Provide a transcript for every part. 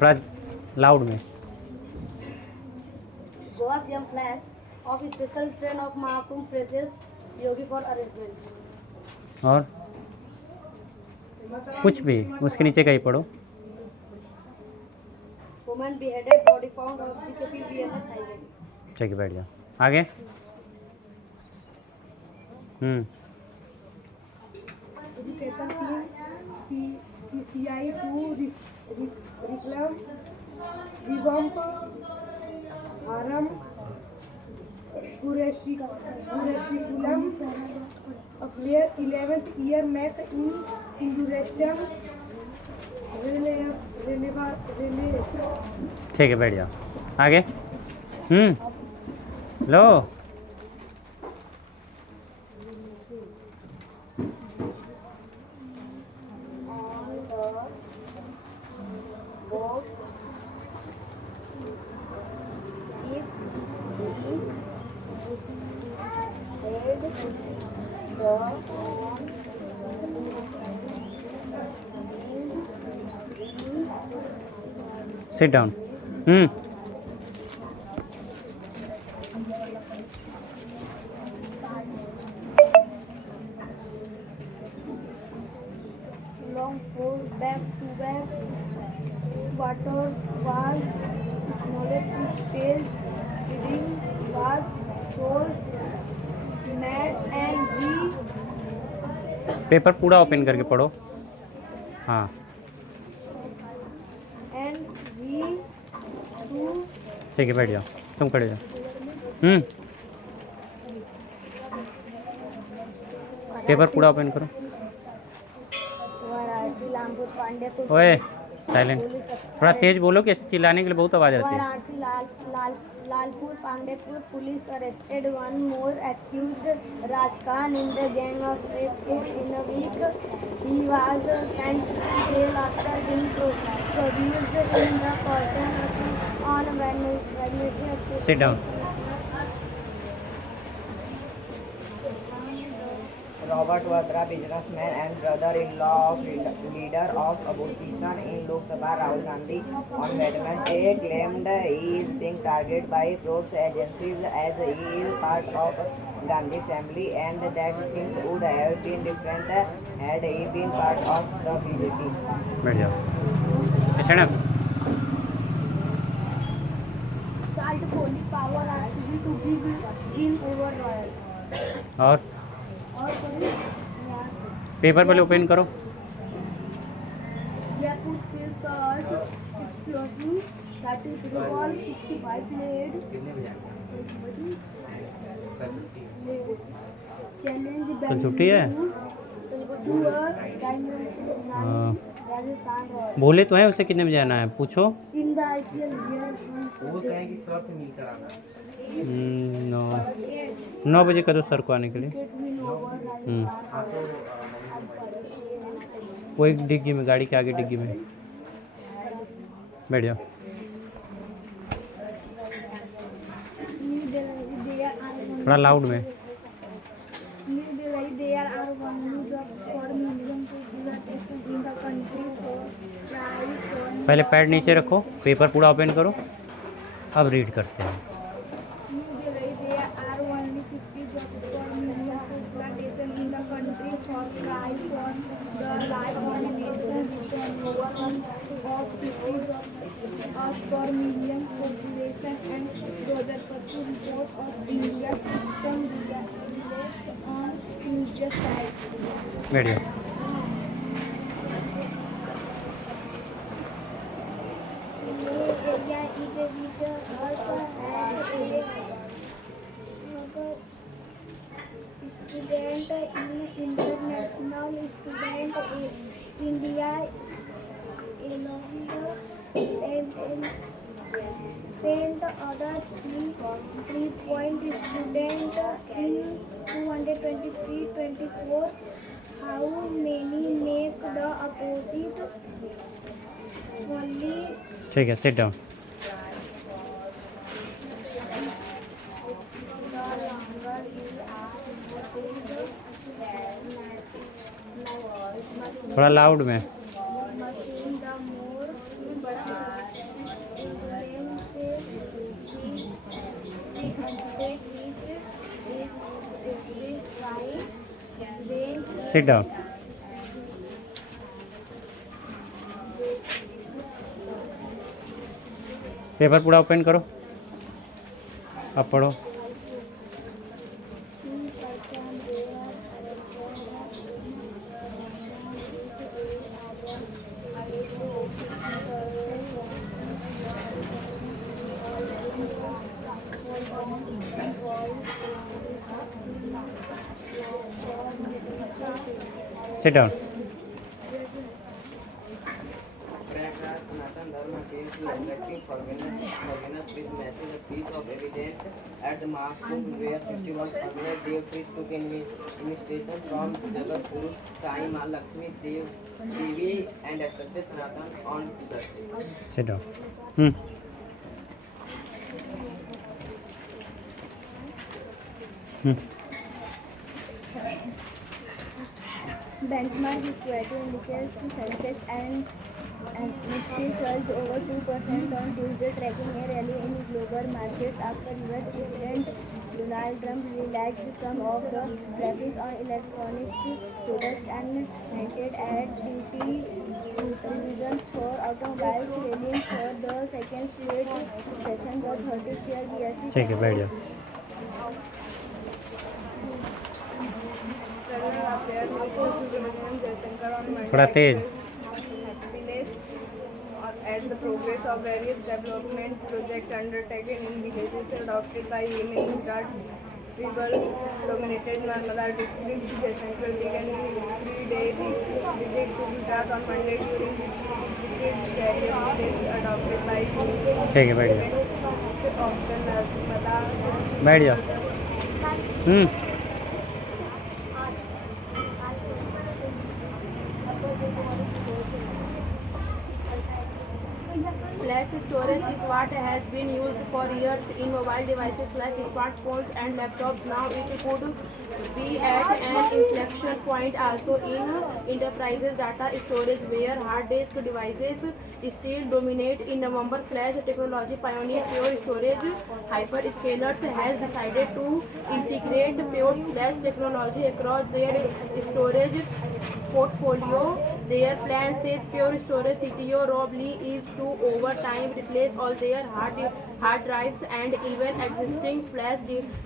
थोड़ा लाउड में। Joas young flags of special train of Mahakumbh praises Yogi for arrangement. और कुछ भी उसके नीचे का ही पढ़ो। Woman beheaded, body found of GKP VLS highway. ठीक है, बैठ जाओ। आगे। Education team PCI to reclaim revamp Haram curriculum of their 11th year math in Indonesian ठीक है, बैठ जाओ। आगे। लो। Sit down. long fall back to back water was knowledge is fails reading was sold mad and we paper पूरा open करके पढ़ो। हाँ। and we to ठीक है, बैठ जाओ। तुम खड़े जाओ। पेपर पूरा ओपन करो। ओए साइलेंट। थोड़ा तेज बोलो कि ऐसे चिल्लाने के लिए बहुत आवाज़ आती है। Varanasi Lalpur Pandeypur police arrested one more accused Raj Khan in the gang of rape case in a week. He was sent to jail after being produced in the court on Wednesday. Sit down. Robert Vadra, businessman and brother-in-law of leader of opposition in Lok Sabha Rahul Gandhi, on Wednesday claimed he is being targeted by probe agencies as he is part of Gandhi family and that things would have been different had he been part of the BJP. बैठ जाओ। stand up. Salt police power are too big in over royal. और paper पहले open करो। Jaipur still salt 60 30 ball 65 lead. Challenge कल छुट्टी है। Rajasthan royal बोले तो है उसे कितने बजे आना है, पूछो। इन द IPL वो कहेंगे सर से मिलकर आना। 9 बजे करो सर को आने के लिए। वो एक डिग्गी में, गाड़ी के आगे डिग्गी में बैठ जाओ। थोड़ा लाउड में। पहले पैड नीचे रखो, पेपर पूरा ओपन करो। अब रीड करते हैं। per million population and 2025 report of India system released on Tuesday site. बैठिए। Area is a region also has a student in international student in India sent other 3-point student in 223-24. How many make the opposite? Only ठीक है, sit down. थोड़ा loud में। Sit down. Paper पूरा open करो, अब पढ़ो। Sit down. Sanatana Dharma came to attracting foreigners with message of peace of evidence at the Mahakumbh, where 61 foreigners Dev took invitation from Jagat Guru Sai Mahalakshmi Devi and accepted Sanatana on Thursday. Sit down. Benchmark equity indices census and Nifty surged over 2% on Tuesday, tracking a rally in global markets after US President Donald Trump relaxed some of the tariffs on electronics products and hinted at duty revisions for automobiles, rallying for the second straight session. The 30-year BSE ठीक है, बैठ जाओ। थोड़ा तेज। At the progress of various development projects undertaken in villages adopted by women that tribal dominated Narmada district. Jaishankar began his 3-day visit to Gujarat on Monday, during which he visited various villages adopted by women ठीक है, बैठ जाओ। of the Narmada district. बैठ जाओ। Flash storage is what has been used for years in mobile devices like smartphones and laptops. Now it could be at an inflection point also in enterprises data storage, where hard disk devices still dominate. In November, Flash technology pioneer Pure Storage Hyperscalers has decided to integrate Pure Flash technology across their storage portfolio. Their plan, says Pure Storage CTO Rob Lee, is to over time replace all their hard drives and even existing flash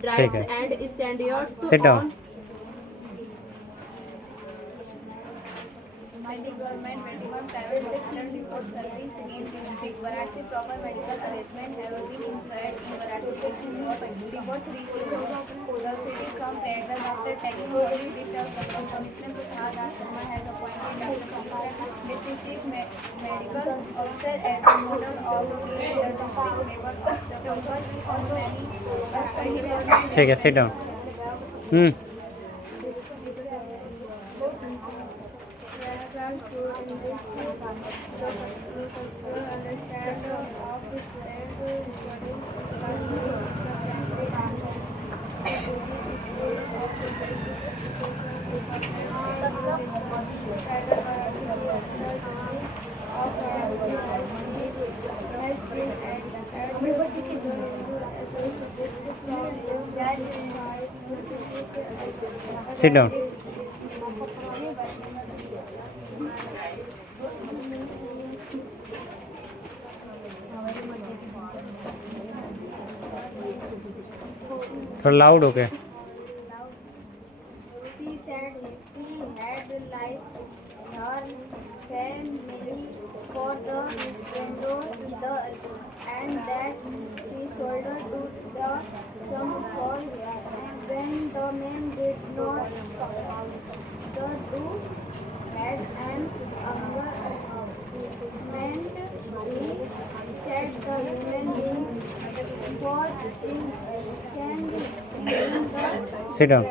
drives and standards. Sit down. Government 21 private sector report service in district. Varanasi proper medical arrangement have been installed in Varanasi. Report reaching the city from Prayagraj after taking over details from Commissioner Prasad Sharma has appointed Dr. District Medical Officer as the model of the district level of the focus on many ठीक है, sit down। Sit down। थोड़ा loud हो गया। She said she had left her family for the window and that she sold to the some for and when the man did not the two had an argument. He said the human being was can be in the Sit down।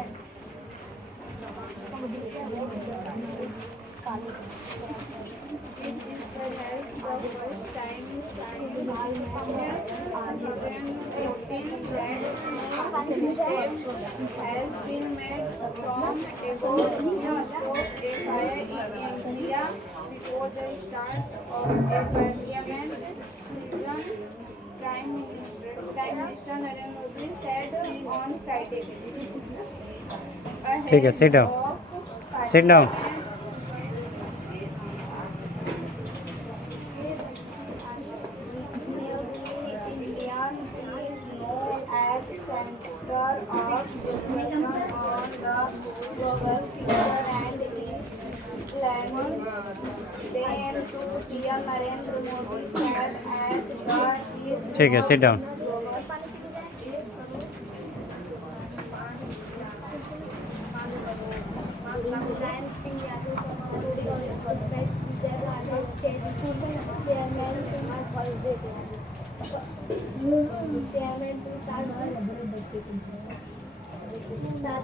Has been made from a fire in India before the start of a parliament season. Prime Minister Narendra Modi said on Friday. ठीक है, sit down। Sit down. Indian is known as center of discussion on the global future and is planning then to PM Narendra Modi said at the ठीक है, sit down. Chairman to Taj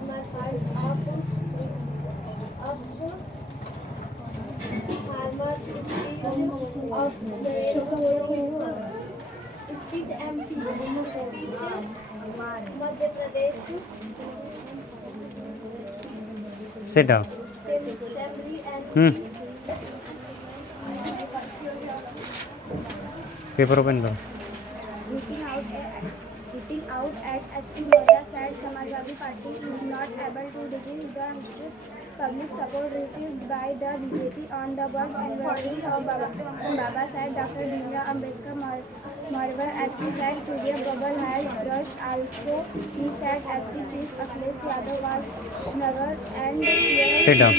Mahal Park of farmers speech of speech MP Madhya Pradesh Sit down. Assembly and paper open करो. Hitting out at SP Modia said Samajwadi Party is not able to begin the history public support received by the BJP on the birth anniversary of Baba said Dr. Bhimrao Ambedkar. Moreover, SP said Surya Prabal has brushed also. He said SP Chief Akhilesh Yadav was nervous and Sit down.